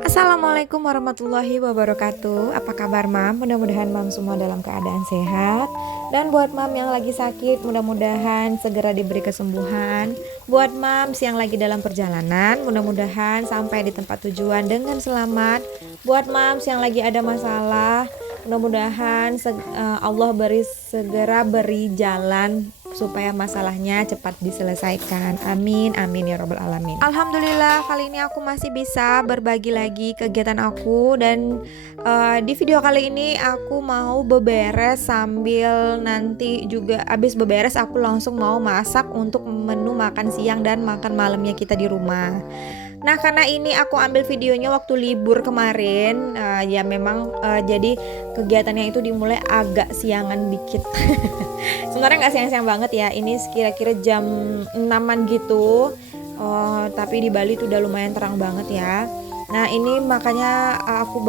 Assalamualaikum warahmatullahi wabarakatuh. Apa kabar mam? Mudah-mudahan mam semua dalam keadaan sehat. Dan buat mam yang lagi sakit, mudah-mudahan segera diberi kesembuhan. Buat mam yang lagi dalam perjalanan, mudah-mudahan sampai di tempat tujuan dengan selamat. Buat mam yang lagi ada masalah, mudah-mudahan Allah segera beri jalan supaya masalahnya cepat diselesaikan. Amin, amin ya robbal alamin. Alhamdulillah kali ini aku masih bisa berbagi lagi kegiatan aku. Dan di video kali ini aku mau beberes, sambil nanti juga abis beberes aku langsung mau masak untuk menu makan siang dan makan malamnya kita di rumah. Nah, karena ini aku ambil videonya waktu libur kemarin, ya memang jadi kegiatannya itu dimulai agak siangan dikit. Sebenarnya nggak siang-siang banget ya, ini kira-kira jam 6-an gitu. Tapi di Bali tuh udah lumayan terang banget ya. Nah, ini makanya aku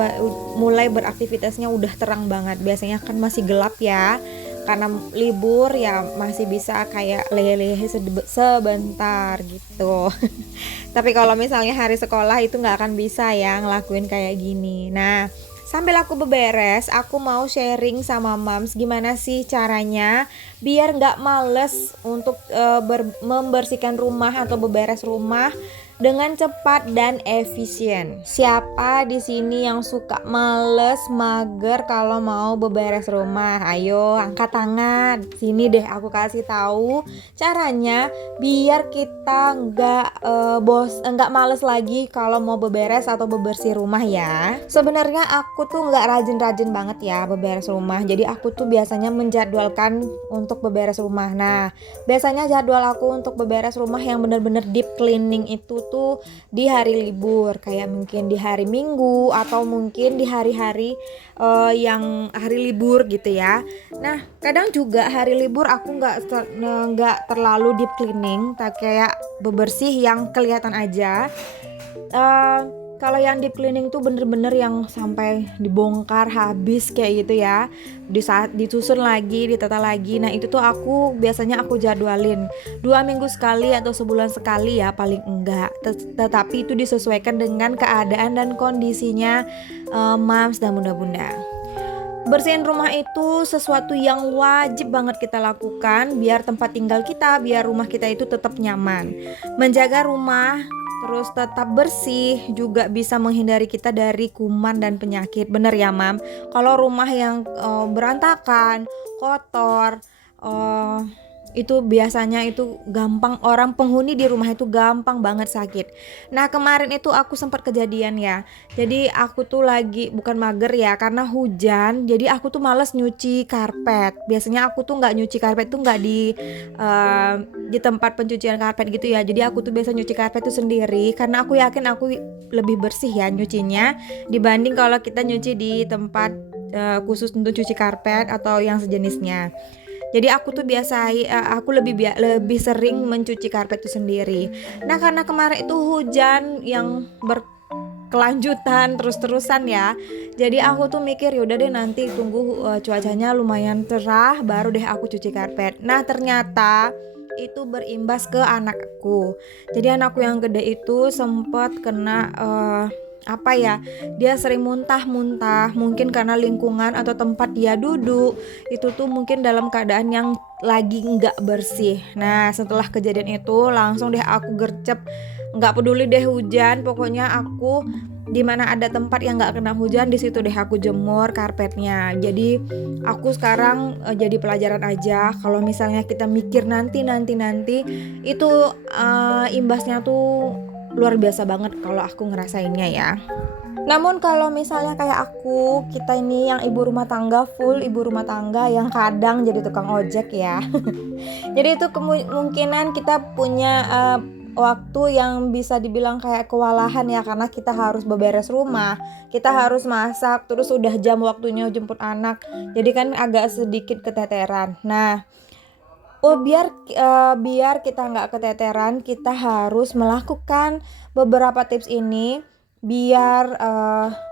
mulai beraktivitasnya udah terang banget. Biasanya kan masih gelap ya. Karena libur ya masih bisa kayak lehe-lehe sebentar gitu. Tapi kalau misalnya hari sekolah itu nggak akan bisa ya ngelakuin kayak gini. Nah, sambil aku beberes, aku mau sharing sama mams gimana sih caranya biar nggak males untuk membersihkan rumah atau beberes rumah dengan cepat dan efisien. Siapa di sini yang suka males, mager kalau mau beberes rumah? Ayo angkat tangan. Sini deh aku kasih tahu caranya biar kita nggak males lagi kalau mau beberes atau bebersih rumah ya. Sebenarnya aku tuh nggak rajin-rajin banget ya beberes rumah. Jadi aku tuh biasanya menjadwalkan untuk beberes rumah. Nah, biasanya jadwal aku untuk beberes rumah yang bener-bener deep cleaning itu tuh di hari libur, kayak mungkin di hari Minggu atau mungkin di hari-hari yang hari libur gitu ya. Nah, kadang juga hari libur aku nggak terlalu deep cleaning, tak kayak bebersih yang kelihatan aja. Kalau yang deep cleaning tuh bener-bener yang sampai dibongkar habis kayak gitu ya, di saat disusun lagi, ditata lagi. Nah, itu tuh biasanya aku jadwalin 2 minggu sekali atau sebulan sekali ya paling enggak. Tetapi itu disesuaikan dengan keadaan dan kondisinya mams dan bunda-bunda. Bersihin rumah itu sesuatu yang wajib banget kita lakukan biar tempat tinggal kita, biar rumah kita itu tetap nyaman. Menjaga rumah terus tetap bersih juga bisa menghindari kita dari kuman dan penyakit. Bener ya mam? Kalau rumah yang berantakan, kotor, itu biasanya itu gampang, orang penghuni di rumah itu gampang banget sakit. Nah, kemarin itu aku sempat kejadian ya. Jadi aku tuh lagi bukan mager ya, karena hujan. Jadi aku tuh males nyuci karpet. Biasanya aku tuh nggak nyuci karpet tuh nggak di tempat pencucian karpet gitu ya. Jadi aku tuh biasa nyuci karpet tuh sendiri, karena aku yakin aku lebih bersih ya nyucinya dibanding kalau kita nyuci di tempat khusus untuk cuci karpet atau yang sejenisnya. Jadi aku tuh aku lebih sering mencuci karpet itu sendiri. Nah, karena kemarin itu hujan yang berkelanjutan terus-terusan ya. Jadi aku tuh mikir yaudah deh nanti tunggu cuacanya lumayan cerah baru deh aku cuci karpet. Nah, ternyata itu berimbas ke anakku. Jadi anakku yang gede itu sempat kena dia sering muntah-muntah, mungkin karena lingkungan atau tempat dia duduk itu tuh mungkin dalam keadaan yang lagi nggak bersih. Nah, setelah kejadian itu langsung deh aku gercep, nggak peduli deh hujan, pokoknya aku di mana ada tempat yang nggak kena hujan di situ deh aku jemur karpetnya. Jadi aku sekarang jadi pelajaran aja kalau misalnya kita mikir nanti itu imbasnya tuh luar biasa banget kalau aku ngerasainnya ya. Namun kalau misalnya kayak aku, kita ini yang ibu rumah tangga, full ibu rumah tangga yang kadang jadi tukang ojek ya. Jadi itu kemungkinan kita punya waktu yang bisa dibilang kayak kewalahan ya, karena kita harus beberes rumah, kita harus masak, terus udah jam waktunya jemput anak. Jadi kan agak sedikit keteteran. Nah, biar kita nggak keteteran, kita harus melakukan beberapa tips ini biar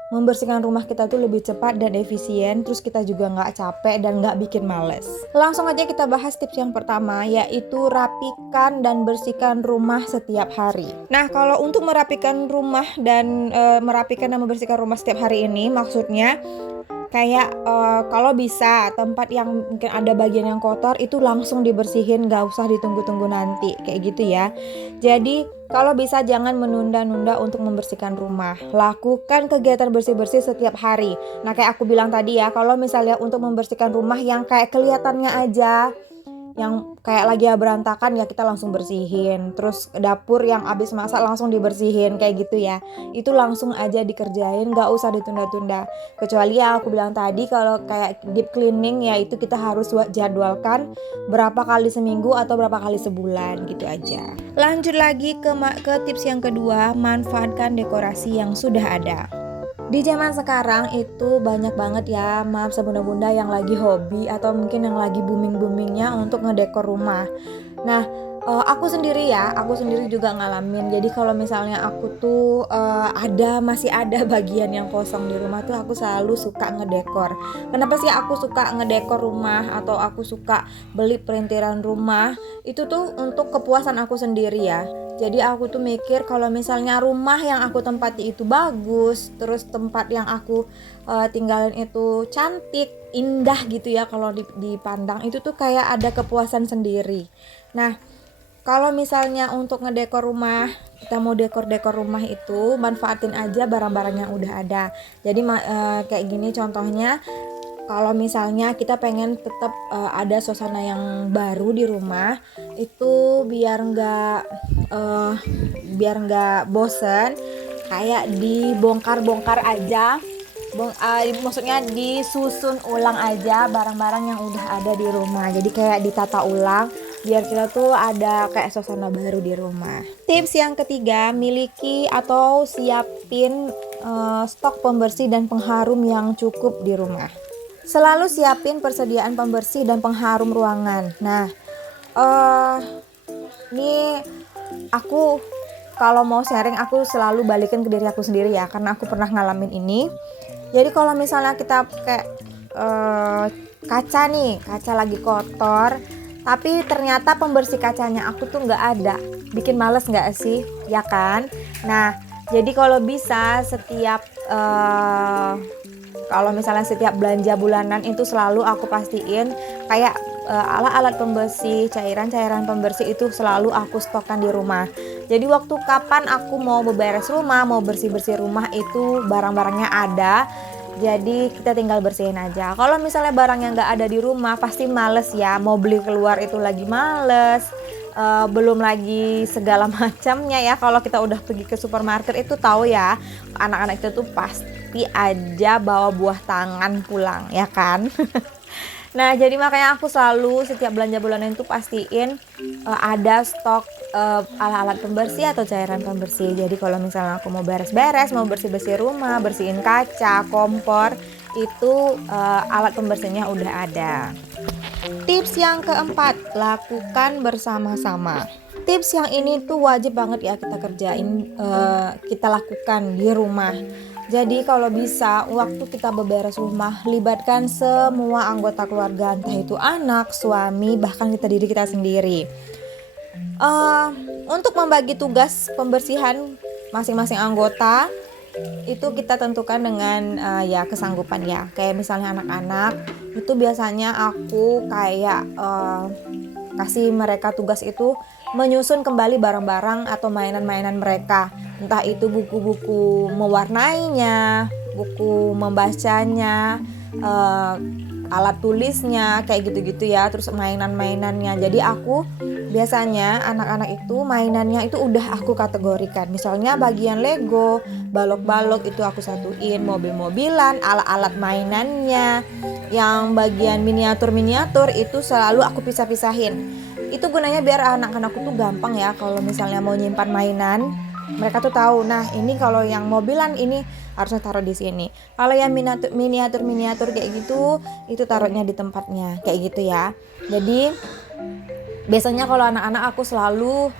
membersihkan rumah kita tuh lebih cepat dan efisien, terus kita juga nggak capek dan nggak bikin males. Langsung aja kita bahas tips yang pertama, yaitu rapikan dan bersihkan rumah setiap hari. Nah, kalau untuk merapikan rumah dan membersihkan rumah setiap hari ini, maksudnya kayak kalau bisa tempat yang mungkin ada bagian yang kotor itu langsung dibersihin, gak usah ditunggu-tunggu nanti kayak gitu ya. Jadi kalau bisa jangan menunda-nunda untuk membersihkan rumah. Lakukan kegiatan bersih-bersih setiap hari. Nah, kayak aku bilang tadi ya, kalau misalnya untuk membersihkan rumah yang kayak kelihatannya aja, yang kayak lagi berantakan ya kita langsung bersihin. Terus dapur yang habis masak langsung dibersihin kayak gitu ya. Itu langsung aja dikerjain, gak usah ditunda-tunda. Kecuali yang aku bilang tadi, kalau kayak deep cleaning ya itu kita harus jadwalkan berapa kali seminggu atau berapa kali sebulan gitu aja. Lanjut lagi ke tips yang kedua, manfaatkan dekorasi yang sudah ada. Di zaman sekarang itu banyak banget ya bunda-bunda yang lagi hobi atau mungkin yang lagi booming-boomingnya untuk ngedekor rumah. Nah, aku sendiri juga ngalamin. Jadi kalau misalnya aku tuh masih ada bagian yang kosong di rumah tuh, aku selalu suka ngedekor. Kenapa sih aku suka ngedekor rumah atau aku suka beli perintilan rumah? Itu tuh untuk kepuasan aku sendiri ya. Jadi aku tuh mikir kalau misalnya rumah yang aku tempati itu bagus, terus tempat yang aku tinggalin itu cantik, indah gitu ya, kalau dipandang itu tuh kayak ada kepuasan sendiri. Nah, kalau misalnya untuk ngedekor rumah, kita mau dekor-dekor rumah itu manfaatin aja barang-barang yang udah ada. Jadi kayak gini contohnya, kalau misalnya kita pengen tetap ada suasana yang baru di rumah, itu biar nggak bosen, kayak dibongkar-bongkar aja. Maksudnya disusun ulang aja barang-barang yang udah ada di rumah. Jadi kayak ditata ulang biar kita tuh ada kayak suasana baru di rumah. Tips yang ketiga, miliki atau siapin stok pembersih dan pengharum yang cukup di rumah. Selalu siapin persediaan pembersih dan pengharum ruangan. Nah, ini aku kalau mau sharing, aku selalu balikin ke diri aku sendiri ya, karena aku pernah ngalamin ini. Jadi kalau misalnya kita kayak kaca lagi kotor, tapi ternyata pembersih kacanya aku tuh nggak ada, bikin males nggak sih, ya kan? Nah, jadi kalau bisa kalau misalnya setiap belanja bulanan itu selalu aku pastiin kayak alat-alat pembersih, cairan-cairan pembersih itu selalu aku stokkan di rumah. Jadi waktu kapan aku mau beberes rumah, mau bersih-bersih rumah itu barang-barangnya ada. Jadi kita tinggal bersihin aja. Kalau misalnya barang yang nggak ada di rumah pasti males ya, mau beli keluar itu lagi males. Belum lagi segala macamnya ya. Kalau kita udah pergi ke supermarket itu tahu ya, anak-anak itu tuh pasti aja bawa buah tangan pulang ya kan. Nah, jadi makanya aku selalu setiap belanja bulanan itu pastiin ada stok alat-alat pembersih atau cairan pembersih. Jadi kalau misalnya aku mau beres-beres, mau bersih-bersih rumah, bersihin kaca, kompor, itu alat pembersihnya udah ada. Tips yang keempat, lakukan bersama-sama. Tips yang ini tuh wajib banget ya kita kerjain, kita lakukan di rumah. Jadi kalau bisa waktu kita beberes rumah, libatkan semua anggota keluarga, entah itu anak, suami, bahkan diri kita sendiri. Untuk membagi tugas pembersihan masing-masing anggota itu kita tentukan dengan ya kesanggupan ya. Kayak misalnya anak-anak itu biasanya aku kayak kasih mereka tugas itu menyusun kembali barang-barang atau mainan-mainan mereka, entah itu buku-buku mewarnainya, buku membacanya, alat tulisnya kayak gitu-gitu ya, terus mainan-mainannya. Jadi aku biasanya anak-anak itu mainannya itu udah aku kategorikan. Misalnya bagian Lego, balok-balok itu aku satuin, mobil-mobilan, alat-alat mainannya. Yang bagian miniatur-miniatur itu selalu aku pisah-pisahin. Itu gunanya biar anak-anakku tuh gampang ya kalau misalnya mau nyimpan mainan. Mereka tuh tahu, nah ini kalau yang mobilan ini harusnya taruh di sini. Kalau yang miniatur kayak gitu, itu taruhnya di tempatnya kayak gitu ya. Jadi biasanya kalau anak-anak aku selalu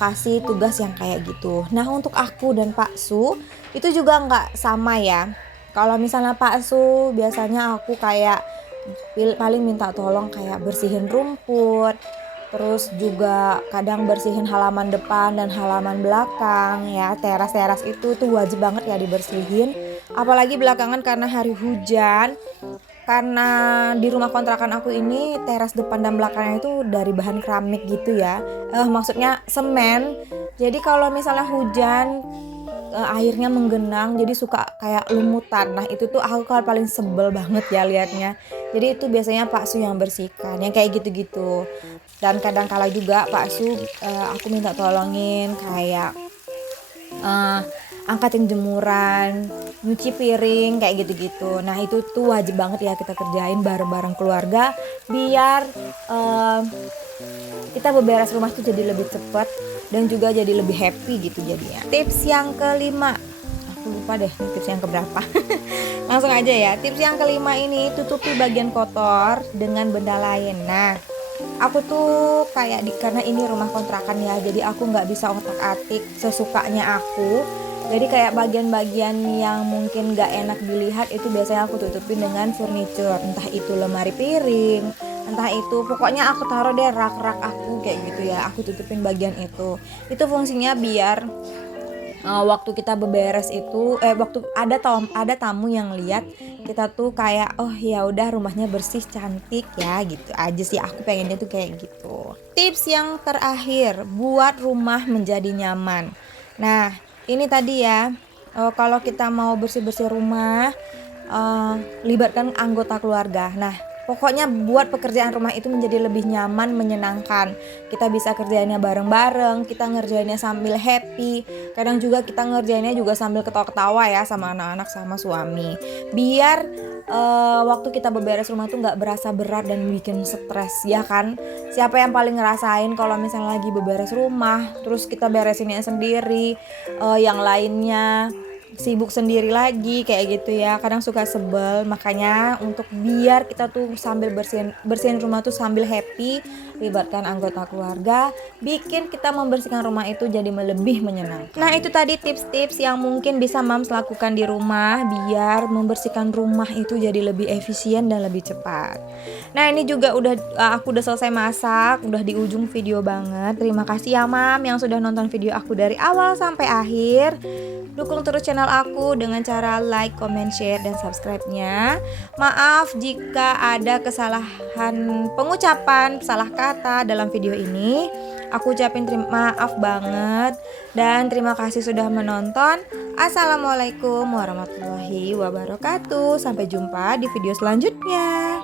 kasih tugas yang kayak gitu. Nah untuk aku dan Pak Su itu juga nggak sama ya. Kalau misalnya Pak Su biasanya aku kayak paling minta tolong kayak bersihin rumput, terus juga kadang bersihin halaman depan dan halaman belakang ya. Teras-teras itu tuh wajib banget ya dibersihin. Apalagi belakangan karena hari hujan. Karena di rumah kontrakan aku ini teras depan dan belakangnya itu dari bahan keramik gitu ya. Maksudnya semen. Jadi kalau misalnya hujan airnya menggenang jadi suka kayak lumutan. Nah itu tuh aku kan paling sebel banget ya liatnya. Jadi itu biasanya Pak Su yang bersihkan yang kayak gitu-gitu. Dan kadang kala juga Pak Su aku minta tolongin kayak eh, angkatin jemuran, nyuci piring kayak gitu-gitu. Nah itu tuh wajib banget ya kita kerjain bareng-bareng keluarga biar eh, kita beberes rumah tuh jadi lebih cepat dan juga jadi lebih happy gitu jadinya. Tips yang kelima, aku lupa deh tips yang keberapa. Langsung aja ya. Tips yang kelima ini, tutupi bagian kotor dengan benda lain. Nah aku tuh kayak karena ini rumah kontrakan ya, jadi aku nggak bisa otak-atik sesukanya aku. Jadi kayak bagian-bagian yang mungkin nggak enak dilihat itu biasanya aku tutupin dengan furniture, entah itu lemari piring, entah itu pokoknya aku taruh deh rak-rak aku kayak gitu ya, aku tutupin bagian itu. Itu fungsinya biar waktu kita beberes itu waktu ada tamu yang lihat kita tuh kayak oh ya udah rumahnya bersih cantik ya gitu aja sih, aku pengennya tuh kayak gitu. Tips yang terakhir, buat rumah menjadi nyaman. Nah ini tadi ya, kalau kita mau bersih-bersih rumah libatkan anggota keluarga. Nah pokoknya buat pekerjaan rumah itu menjadi lebih nyaman, menyenangkan. Kita bisa kerjainnya bareng-bareng, kita ngerjainnya sambil happy. Kadang juga kita ngerjainnya juga sambil ketawa-ketawa ya sama anak-anak sama suami. Biar waktu kita beberes rumah tuh nggak berasa berat dan bikin stres ya kan. Siapa yang paling ngerasain kalau misalnya lagi beberes rumah, terus kita beresinnya sendiri, yang lainnya sibuk sendiri lagi kayak gitu ya, kadang suka sebel. Makanya untuk biar kita tuh sambil bersihin rumah tuh sambil happy, libatkan anggota keluarga, bikin kita membersihkan rumah itu jadi lebih menyenangkan. Nah itu tadi tips-tips yang mungkin bisa Mams lakukan di rumah biar membersihkan rumah itu jadi lebih efisien dan lebih cepat. Nah ini juga aku udah selesai masak, udah di ujung video banget. Terima kasih ya Mam yang sudah nonton video aku dari awal sampai akhir. Dukung terus channel aku dengan cara like, comment, share, dan subscribe-nya. Maaf jika ada kesalahan pengucapan, salah kata dalam video ini. Aku ucapin maaf banget. Dan terima kasih sudah menonton. Assalamualaikum warahmatullahi wabarakatuh. Sampai jumpa di video selanjutnya.